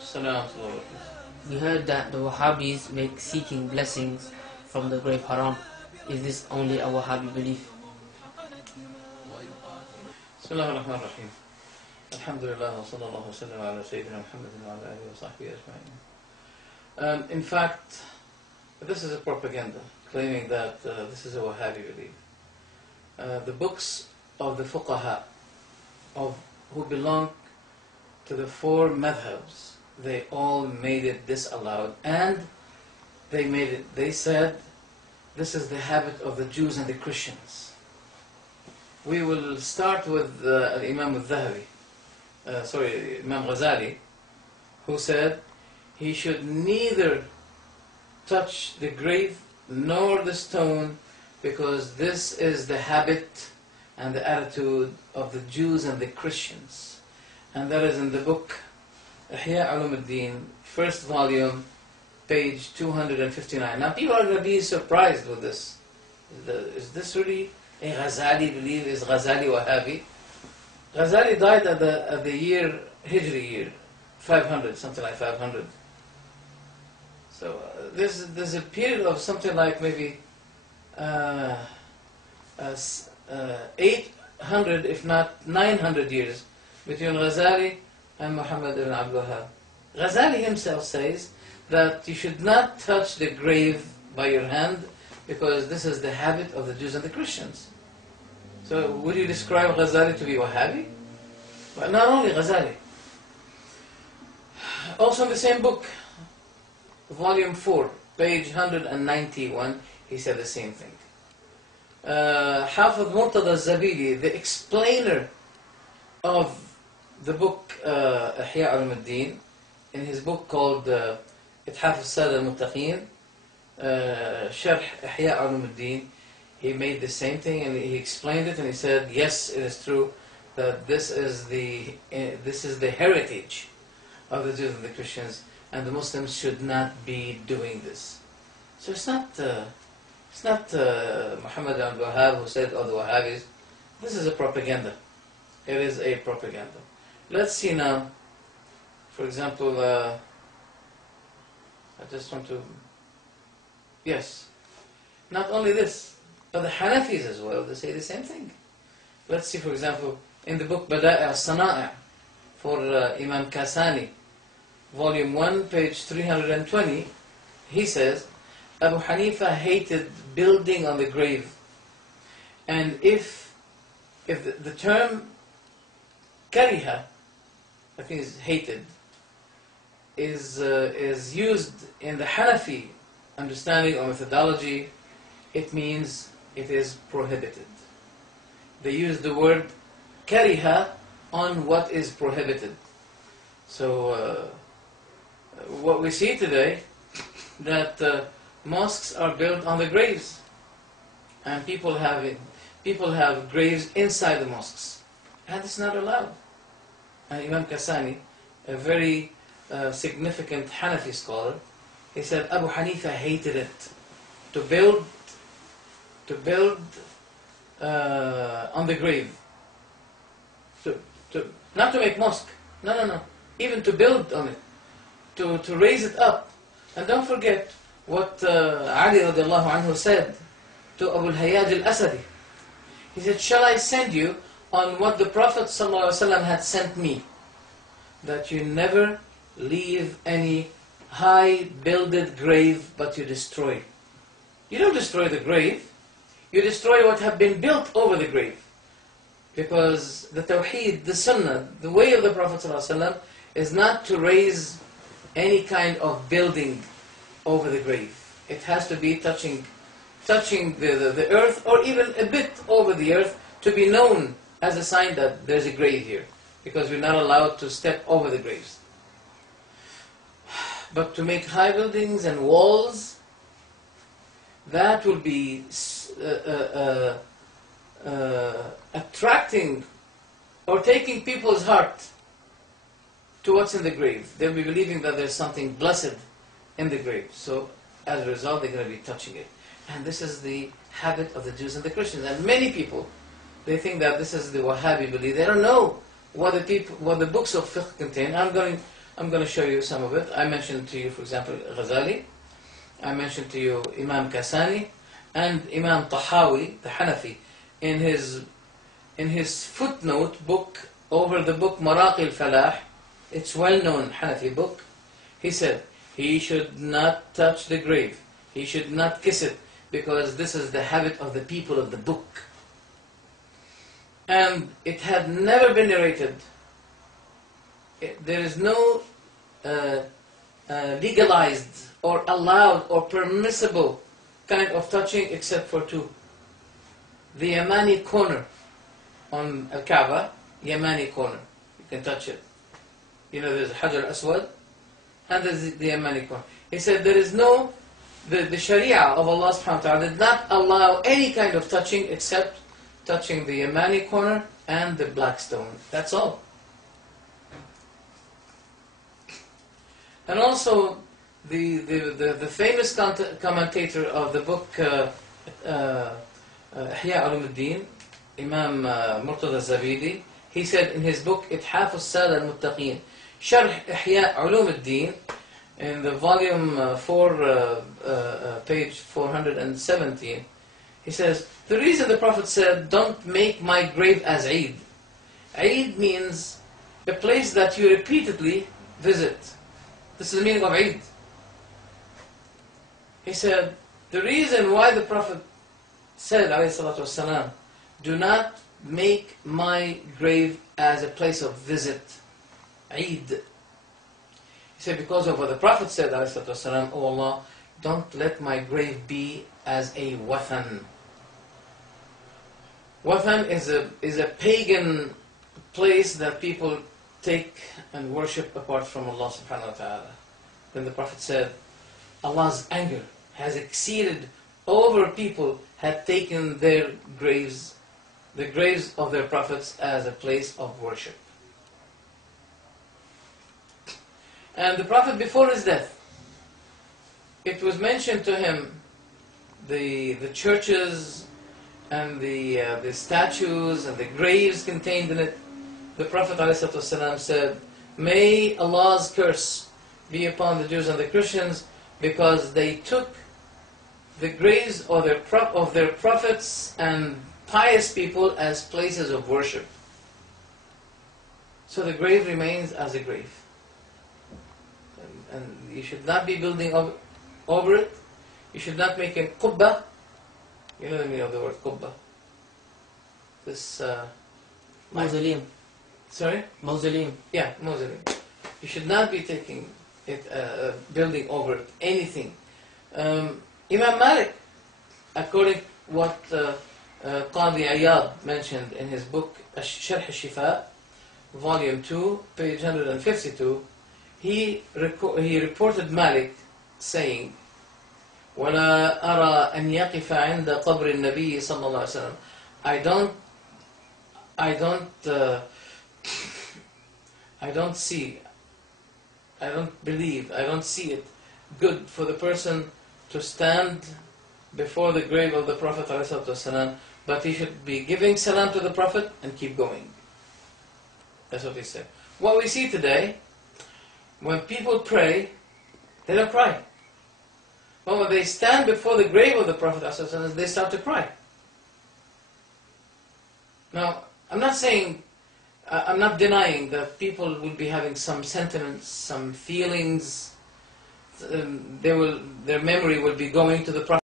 Salam. We heard that the Wahhabis make seeking blessings from the grave haram. Is this only a Wahhabi belief? Bismillah ar-Rahman ar-Rahim. Alhamdulillah wa sallallahu wa sallam ala Sayyidina Muhammadin wa ala alihi wa sahbihi ajma'in. In fact, this is a propaganda claiming that this is a Wahhabi belief. The books of the fuqaha who belong to the four madhabs, they all made it disallowed, and they said this is the habit of the Jews and the Christians. We will start with Imam al-Dhahabi, Imam Ghazali, who said he should neither touch the grave nor the stone, because this is the habit and the attitude of the Jews and the Christians. And that is in the book Ihya Ulumuddin, first volume, page 259. Now people are going to be surprised with this. Is this really a Ghazali belief? Is Ghazali Wahhabi? Ghazali died at the year, Hijri year, 500, something like 500. So there's a period of something like maybe 800, if not 900 years between Ghazali and Muhammad ibn Abdul Wahhab. Ghazali himself says that you should not touch the grave by your hand, because this is the habit of the Jews and the Christians. So would you describe Ghazali to be Wahhabi? But not only Ghazali. Also in the same book, volume 4, page 191, he said the same thing. Hafidh Murtada al-Zabidi, the explainer of the book Ihya Ulumuddin, in his book called Ithaf al-Sada al-Muttaqeen, Sharh Ihya Ulumuddin, he made the same thing, and he explained it, and he said, yes, it is true that this is the heritage of the Jews and the Christians, and the Muslims should not be doing this. So it's not Muhammad ibn Abdul Wahhab who said, oh, the Wahhabis. This is a propaganda. It is a propaganda. Let's see now, for example, I just want to, yes, not only this, but the Hanafis as well, they say the same thing. Let's see, for example, in the book Bada'i al-Sana'i for Imam Kasani, volume 1, page 320, he says, Abu Hanifa hated building on the grave. And if the term kariha, I think is hated, is used in the Hanafi understanding or methodology, it means it is prohibited. They use the word kariha on what is prohibited. So what we see today, that mosques are built on the graves, and people have graves inside the mosques, and it's not allowed. And Imam Kasani, a very significant Hanafi scholar, he said Abu Hanifa hated it, to build on the grave, not to make mosque, no, even to build on it, to raise it up. And don't forget what Ali radiallahu anhu said to Abu al-Hayyaj al-Asadi. He said, shall I send you on what the Prophet ﷺ had sent me, that you never leave any high builded grave, but you destroy. You don't destroy the grave, you destroy what have been built over the grave. Because the Tawheed, the Sunnah, the way of the Prophet ﷺ is not to raise any kind of building over the grave. It has to be touching the earth, or even a bit over the earth, to be known as a sign that there's a grave here, because we're not allowed to step over the graves. But to make high buildings and walls, that will be attracting or taking people's heart to what's in the grave. They'll be believing that there's something blessed in the grave. So as a result, they're going to be touching it. And this is the habit of the Jews and the Christians. And many people, they think that this is the Wahhabi belief. They don't know what the books of fiqh contain. I'm I'm going to show you some of it. I mentioned to you, for example, Ghazali. I mentioned to you Imam Kasani and Imam Tahawi, the Hanafi, in his footnote book over the book Maraqi al-Falah. It's well-known Hanafi book. He said he should not touch the grave. He should not kiss it, because this is the habit of the people of the book. And it had never been narrated. There is no legalized or allowed or permissible kind of touching except for two. The Yamani corner on Al-Kaaba, Yamani corner. You can touch it. You know, there's Hajar al-Aswad and there's the Yamani corner. He said there is no, the Sharia of Allah subhanahu wa ta'ala did not allow any kind of touching except touching the Yamani corner and the black stone. That's all. And also, the famous commentator of the book Ihya Ulumuddin, Imam Murtada Zabidi, he said in his book Ithaf al-Sada al-Muttaqeen, Sharh Ihya Ulumuddin, in the volume 4, page 417, he says, the reason the Prophet said, don't make my grave as Eid. Eid means a place that you repeatedly visit. This is the meaning of Eid. He said, the reason why the Prophet said, alayhi salatu wasalam, do not make my grave as a place of visit, Eid. He said, because of what the Prophet said, alayhi salatu wasalam, oh Allah, don't let my grave be as a wathan. Wathan is a pagan place that people take and worship apart from Allah subhanahu wa ta'ala. Then the Prophet said, Allah's anger has exceeded over people had taken their graves, the graves of their prophets, as a place of worship. And the Prophet, before his death, it was mentioned to him, the churches and the statues and the graves contained in it. The Prophet ﷺ said, may Allah's curse be upon the Jews and the Christians, because they took the graves of their prophets and pious people as places of worship. So the grave remains as a grave. And you should not be building over it. You should not make a qubba. You know the meaning of the word qubba. This Mausoleum. Sorry? Mausoleum. Yeah, mausoleum. You should not be taking it, building over it, anything. Imam Malik, according to what Qadi Iyad mentioned in his book Sharh al-Shifa, volume 2, page 152, he reported Malik saying, وَلَا أَرَى أَنْ يَقِفَ عِنْدَ قَبْرِ النَّبِيِّ صلى الله عليه وسلم. I don't see it good for the person to stand before the grave of the Prophet ﷺ, but he should be giving salam to the Prophet and keep going. That's what he said. What we see today, when people pray, they don't cry. But when they stand before the grave of the Prophet ﷺ, they start to cry. Now, I'm not denying that people will be having some sentiments, some feelings. Their memory will be going to the Prophet